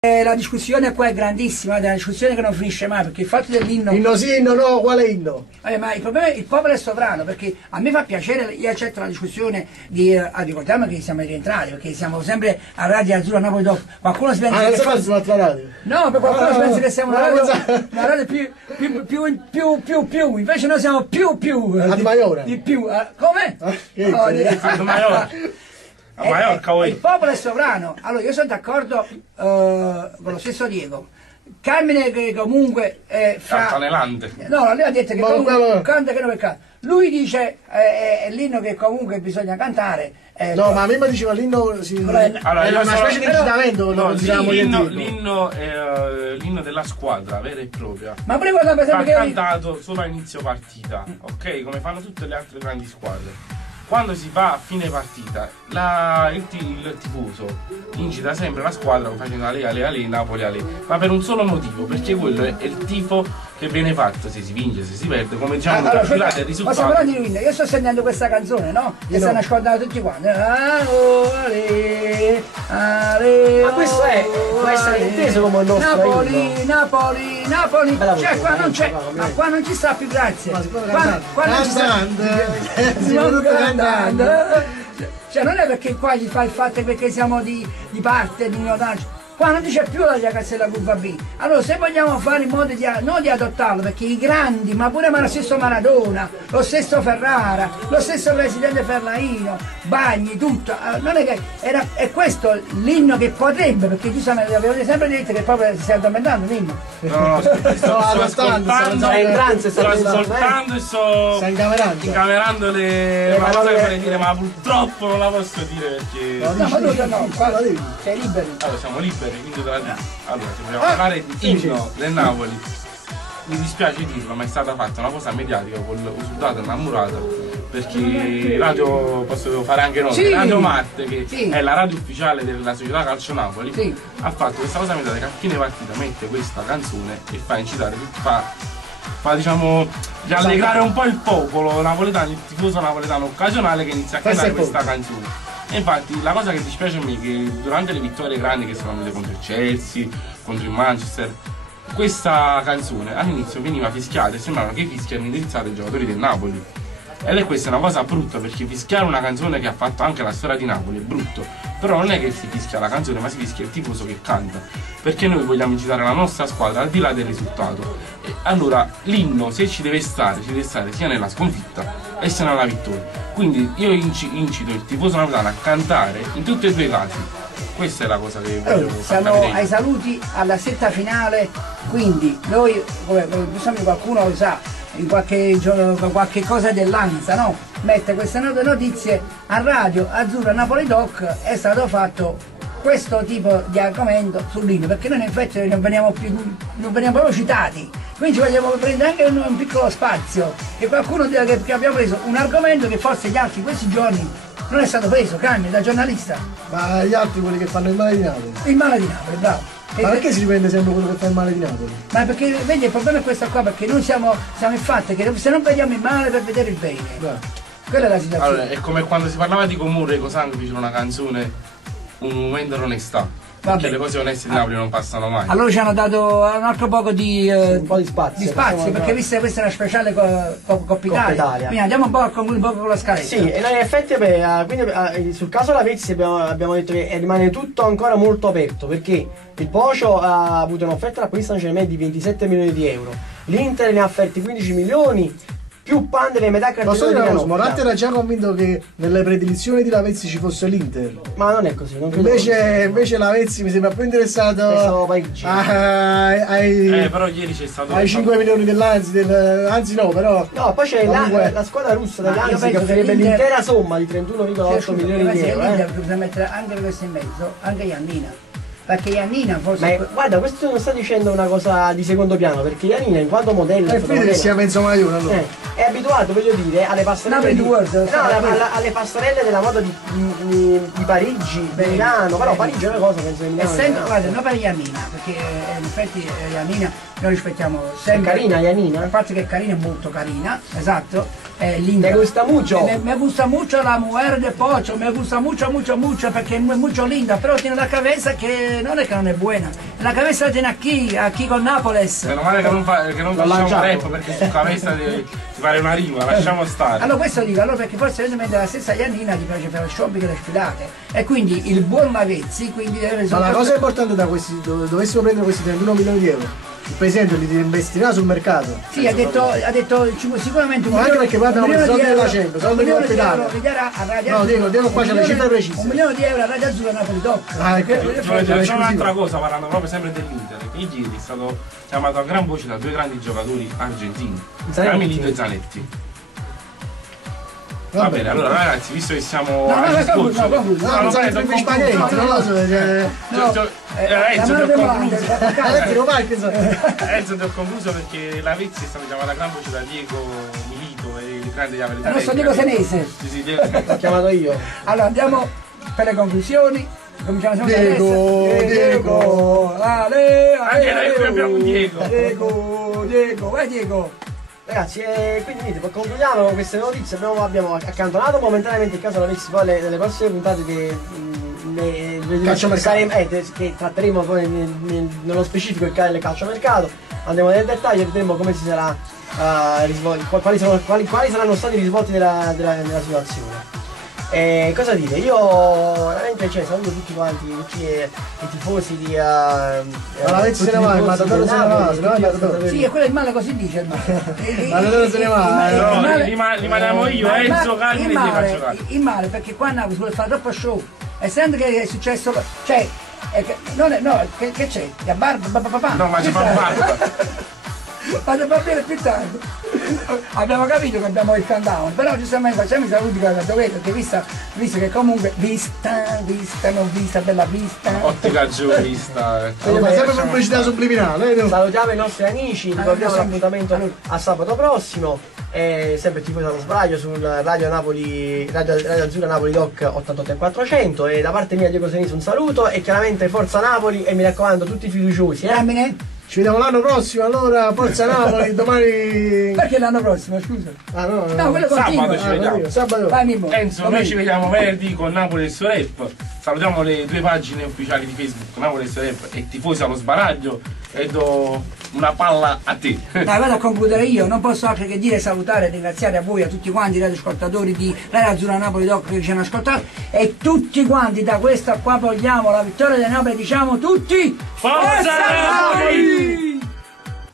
La discussione qua è grandissima, è una discussione che non finisce mai, perché il fatto dell'inno... Inno sì, inno no, quale inno? Ma il problema è il popolo è sovrano, perché a me fa piacere, io accetto la discussione di... ricordiamo che siamo rientrati, perché siamo sempre a Radio Azzurra Napoli Doc. Qualcuno si pensa che siamo su un'altra radio? No, per qualcuno si pensa che siamo una radio più, invece noi siamo più... Ad Maiora? Di più, come? Ad Maiora. A Maiorca, il popolo è sovrano. Allora io sono d'accordo con lo stesso Diego. Carmine che comunque canta Nelante. No, lui ha detto che comunque canta che non canta. Lui dice è l'inno che comunque bisogna cantare. No, ma a me mi diceva l'inno allora, è una specie di incitamento. No, l'inno è l'inno della squadra vera e propria. Ma pure quando per esempio va cantato solo a inizio partita, ok? Come fanno tutte le altre grandi squadre. Quando si va a fine partita, il tifoso incita sempre la squadra facendo Ale, Napoli, Ale, ma per un solo motivo, perché quello è il tifo che viene fatto, se si vince, se si perde, come diciamo, calcolate il risultato. Ma di lui, io sto sentendo questa canzone, no? Che stanno ascoltando tutti quanti. Ale, ma questo può essere inteso come il nostro Napoli, cioè qua non c'è, ma qua non ci sta più, grazie. Qua non ci sta. Cioè non è perché qua gli fa il fatto perché siamo di parte, di minoranza. Qua non c'è più la Cassella Curva B. Allora se vogliamo fare in modo non di adottarlo, perché i grandi, ma pure lo stesso Maradona, lo stesso Ferrara, lo stesso presidente Ferlaino, Bagni, tutto, non è che è questo l'inno che potrebbe, perché giustamente avevate sempre detto che proprio si sta addormentando l'inno. No, sto ascoltando e sto incamerando le parole che vorrei dire, ma purtroppo non la posso dire perché... No, ma no, qua lo devi, sei liberi. Allora siamo liberi. Quindi allora, se vogliamo parlare di inno del Napoli, mi dispiace dirlo, ma è stata fatta una cosa mediatica con Usurdato innamorata, perché radio posso fare anche noi, Radio Marte, che è la radio ufficiale della società Calcio Napoli, ha fatto questa cosa mediatica che a fine partita mette questa canzone e fa incitare tutti, fa diciamo rallegrare un po' il popolo napoletano, il tifoso napoletano occasionale che inizia a cantare questa canzone. E infatti la cosa che dispiace a me è che durante le vittorie grandi che sono andate contro il Chelsea, contro il Manchester, questa canzone all'inizio veniva fischiata e sembrava che i fischi erano indirizzati ai giocatori del Napoli. Ed è questa una cosa brutta, perché fischiare una canzone che ha fatto anche la storia di Napoli è brutto. Però non è che si fischia la canzone, ma si fischia il tifoso che canta, perché noi vogliamo incitare la nostra squadra al di là del risultato. E allora l'inno, se ci deve stare sia nella sconfitta e sia nella vittoria. Quindi io incito il tifoso napoletano a cantare in tutti e due i casi. Questa è la cosa che voglio far capire. Siamo ai saluti alla setta finale, quindi noi, come giustamente qualcuno lo sa, in qualche cosa dell'Ansa, no? Mette queste notizie a Radio Azzurra Napoli Doc, è stato fatto questo tipo di argomento sull'inno, perché noi in effetti non veniamo proprio citati, quindi ci vogliamo prendere anche un piccolo spazio, che qualcuno dica che abbiamo preso un argomento che forse gli altri questi giorni non è stato preso, Carmine, da giornalista. Ma gli altri quelli che fanno il male di Napoli? Il male di Napoli, bravo. Ma perché si riprende sempre quello che fa il male di Napoli? Ma perché vedi il problema è questo qua, perché noi siamo il fatto che se non vediamo il male per vedere il bene. Quella è la situazione. Allora, è come quando si parlava di Comune e Cosangue, c'era una canzone, un momento d'onestà. Perché le cose oneste di Napoli non passano mai. Allora ci hanno dato un altro poco di spazio, perché visto che questa è una speciale Coppa Italia. Quindi andiamo un po' a concludere un po' con la scaletta. Sì, e noi in effetti quindi, sul caso Lavezzi abbiamo detto che rimane tutto ancora molto aperto, perché il Pocio ha avuto un'offerta d'acquisto di 27 milioni di euro, l'Inter ne ha offerti 15 milioni, più Pandere e metà cartellone di Moratti era già convinto che nelle predilizioni di Lavezzi ci fosse l'Inter. Ma non è così, non credo. Invece Lavezzi mi sembra più interessato però ieri c'è stato ai 5 milioni dell'Anzi, anzi no, però. No, poi c'è la squadra russa dell'Anzi che offrirebbe l'intera somma di 31,8 milioni di euro. L'Inter bisogna mettere anche questo in mezzo, anche Iannina. Perché Iannina forse... Ma guarda, questo non sta dicendo una cosa di secondo piano, perché Iannina in quanto modello... che sia mezzo maglione allora. È abituato, voglio dire, alle passerelle alle passerelle della moda di Parigi, di Milano, però Parigi è una cosa, penso che Milano... Guarda, non per Iannina, perché in effetti Iannina noi rispettiamo sempre... È carina Iannina? Il fatto che carina è molto carina, esatto. Me gusta mucho. Me gusta mucho la mujer de Pocho, me gusta mucho perché è mucho linda, però tiene la cabeza che non è buena. La Cavessa la tiene a chi con Napoles. Meno male che non facciamo rap perché su Cavessa ti pare una rima, lasciamo stare. Allora questo dico, allora perché poi evidentemente la stessa Iannina ti piace fare shopping e le sfilate. E quindi il buon Lavezzi quindi deve Ma la cosa importante da questi, dovessimo prendere questi 31 milioni di euro. Il Presidente li investirà sul mercato. Sì, ha detto sicuramente un anche milione, perché poi abbiamo preso soldi della Champions, soldi di dell'ospedale. No, dico qua c'è le cifre precise. 1 milione di euro a Radio Azzurra Napoli Doc. C'è un'altra cosa, parlando proprio sempre dell'Inter, che ieri è stato chiamato a gran voce da due grandi giocatori argentini, Camilito e Zanetti. Va bene, allora ragazzi, visto che siamo al discorso, non so, spagnoli, non lo so, Enzo ti ho concluso perché la Vezzi è stata chiamata a gran voce da Diego Milito e il grande Iavelli. Non so, Diego Senese. Sì, l'ho chiamato io. Allora andiamo per le conclusioni. Cominciamo sempre Diego, anche noi qui abbiamo Diego. Diego, vai Diego. Ragazzi, quindi niente, concludiamo con queste notizie. Abbiamo accantonato momentaneamente il caso Lavezzi, poi nelle prossime puntate che tratteremo poi nello specifico il calciomercato, andremo nel dettaglio e vedremo come si sarà quali saranno stati i risvolti della situazione. Cosa dire? Io veramente saluto tutti quanti, tutti i tifosi di Lavezzi se ne va, il Matador se ne va, sì, e quello è il male, così dice il male. Il Matador se ne va, rimaniamo io, Enzo Carmine e ti faccio cazzo. Il male perché qua a Napoli vuole fare troppo show, e sento che è successo, cioè, che c'è? La barba, papà. No, ma ci fa barba. Fate partire più tardi. Abbiamo capito che abbiamo il countdown, però giustamente facciamo i saluti che dovete, perché visto che comunque bella vista. Ottica giurista. Ma sempre pubblicità subliminale. Salutiamo i nostri amici, ricordiamo l'appuntamento a sabato prossimo. Sempre tifoso allo sbaglio sul Radio Azzurra Napoli Doc 88400, e da parte mia Diego Senisi un saluto e chiaramente Forza Napoli, e mi raccomando tutti fiduciosi. Ci vediamo l'anno prossimo, allora Forza Napoli, domani. Perché l'anno prossimo, scusa? No, quello continua. Sabato ci vediamo. Sabato. Vai, Mimmo. Enzo, noi ci vediamo venerdì con Napoli e il suo rap. Salutiamo le due pagine ufficiali di Facebook, Napoli e il suo rap e Tifosi allo sbaraglio, e do una palla a te. Dai, vado a concludere io, non posso altro che dire, salutare e ringraziare a voi, a tutti quanti i radioascoltatori di Radio Azzurra Napoli Doc che ci hanno ascoltato, e tutti quanti da questa qua vogliamo la vittoria del Napoli, diciamo tutti Forza Napoli!